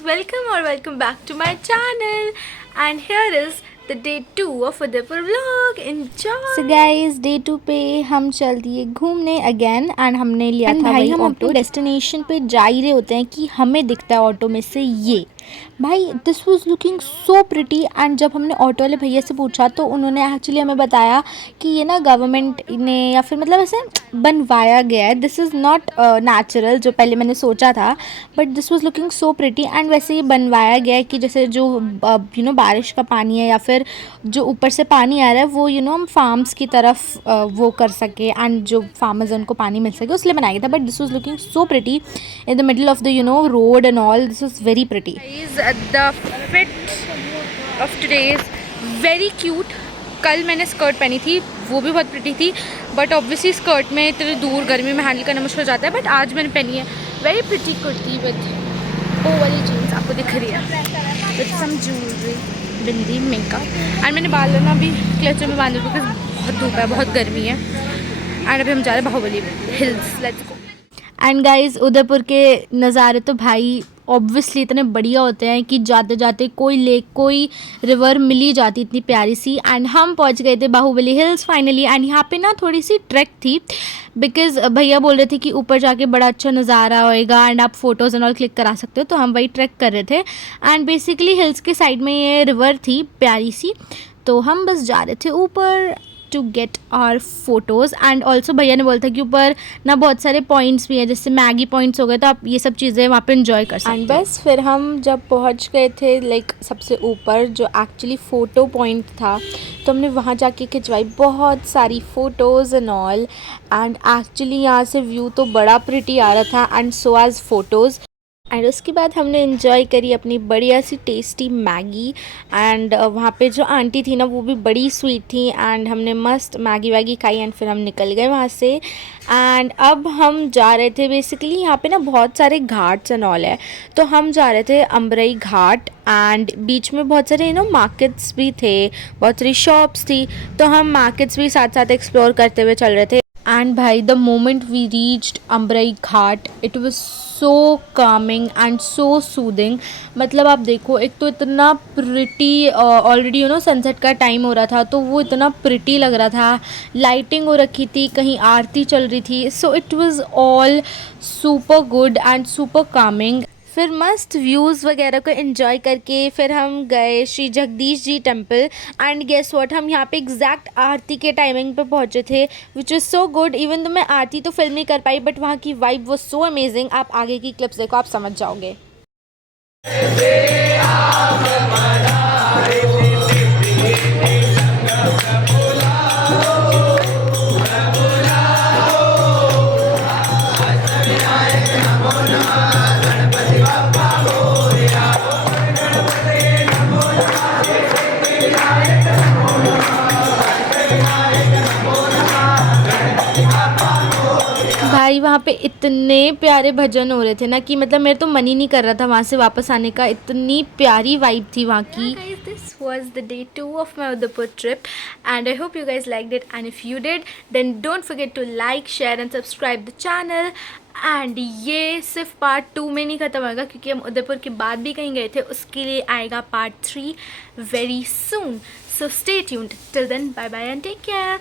welcome back to my channel, and here is the day 2 of Udaipur vlog. Enjoy. So guys, day 2 पे हम चल दिए घूमने again and हमने लिया था भाई हम अपने डेस्टिनेशन पे जा ही रहे होते हैं कि हमें दिखता है ऑटो में से ये भाई this was looking so pretty. And जब हमने ऑटो वाले भैया से पूछा तो उन्होंने एक्चुअली हमें बताया कि ये ना गवर्नमेंट ने या फिर मतलब ऐसे बनवाया गया है, दिस इज़ नॉट नेचुरल जो पहले मैंने सोचा था, but this was looking so pretty. And वैसे ये बनवाया गया है कि जैसे जो बारिश का पानी है या फिर जो ऊपर से पानी आ रहा है वो हम फार्म्स की तरफ वो कर सके एंड जो फार्मर्स हैं उनको पानी मिल सके, उसलिए बनाया गया था। But this was looking so pretty in the middle of the road and all, this was very pretty. The fit of today is very cute. कल मैंने स्कर्ट पहनी थी, वो भी बहुत प्रिटी थी, बट ऑब्वियसली स्कर्ट में इतनी दूर गर्मी में हैंडल करना मुश्किल हो जाता है। बट आज मैंने पहनी है वेरी प्रिटी कुर्ती विद वो वाली जीन्स आपको दिख रही है, with some jewellery, bindi, makeup. And मैंने बाल ना भी क्लचर में बांधे बिकॉज बहुत धूप है, बहुत गर्मी है। एंड अभी हम जा रहे हैं Bahubali hills, let's go. And guys Udaipur के नज़ारे तो भाई ऑब्वियसली इतने बढ़िया होते हैं कि जाते जाते कोई लेक कोई रिवर मिल ही जाती इतनी प्यारी सी। एंड हम पहुंच गए थे बाहुबली हिल्स फाइनली। एंड यहाँ पे ना थोड़ी सी ट्रैक थी बिकॉज भैया बोल रहे थे कि ऊपर जाके बड़ा अच्छा नज़ारा होएगा एंड आप फोटोज़ एंड ऑल क्लिक करा सकते हो, तो हम वही ट्रैक कर रहे थे। एंड बेसिकली हिल्स के साइड में ये रिवर थी प्यारी सी, तो हम बस जा रहे थे ऊपर to get our photos. And also भैया ने बोला था कि ऊपर ना बहुत सारे पॉइंट्स भी हैं, जैसे मैगी पॉइंट्स हो गए, तो आप ये सब चीज़ें वहाँ पे एंजॉय कर सकते हैं। एंड बस फिर हम जब पहुँच गए थे लाइक सबसे ऊपर जो एक्चुअली फ़ोटो पॉइंट था, तो हमने वहाँ जाके खिंचवाई बहुत सारी photos and all. And actually यहाँ से व्यू तो बड़ा प्रिटी आ रहा था and so as photos. And उसके बाद हमने इन्जॉय करी अपनी बढ़िया सी टेस्टी मैगी। एंड वहाँ पे जो आंटी थी ना वो भी बड़ी स्वीट थी एंड हमने मस्त मैगी वैगी खाई एंड फिर हम निकल गए वहाँ से। एंड अब हम जा रहे थे बेसिकली यहाँ पे ना बहुत सारे घाट्स एंड ऑल है, तो हम जा रहे थे अम्बरई घाट। एंड बीच में बहुत सारे मार्केट्स भी थे, बहुत सारी शॉप्स थी, तो हम मार्केट्स भी साथ साथ एक्सप्लोर करते हुए चल रहे थे। एंड भाई the moment we reached Ambarai Ghat it was so calming and so soothing. मतलब आप देखो, एक तो इतना प्रिटी ऑलरेडी सनसेट का टाइम हो रहा था, तो वो इतना प्रिटी लग रहा था, लाइटिंग हो रखी थी, कहीं आरती चल रही थी, so it was all super good and super Kameng. फिर मस्त व्यूज़ वगैरह को एंजॉय करके फिर हम गए Shri Jagdish ji temple. And guess what, हम यहाँ पे एग्जैक्ट आरती के टाइमिंग पे पहुँचे थे, which is so good. Even तो मैं आरती तो फिल्म नहीं कर पाई, बट वहाँ की वाइब वो सो अमेजिंग। आप आगे की क्लिप्स देखो, आप समझ जाओगे। भाई वहाँ पे इतने प्यारे भजन हो रहे थे ना कि मतलब मेरे तो मन ही नहीं कर रहा था वहाँ से वापस आने का, इतनी प्यारी वाइब थी वहाँ की। Guys, this was the day 2 of my Udaipur trip and I hope you guys liked it, and if you did then don't forget to like, share and subscribe the channel। And ये सिर्फ part 2 में नहीं ख़त्म होगा, क्योंकि हम उदयपुर के बाद भी कहीं गए थे, उसके लिए आएगा part 3 very soon. So stay tuned till then, bye bye and take care.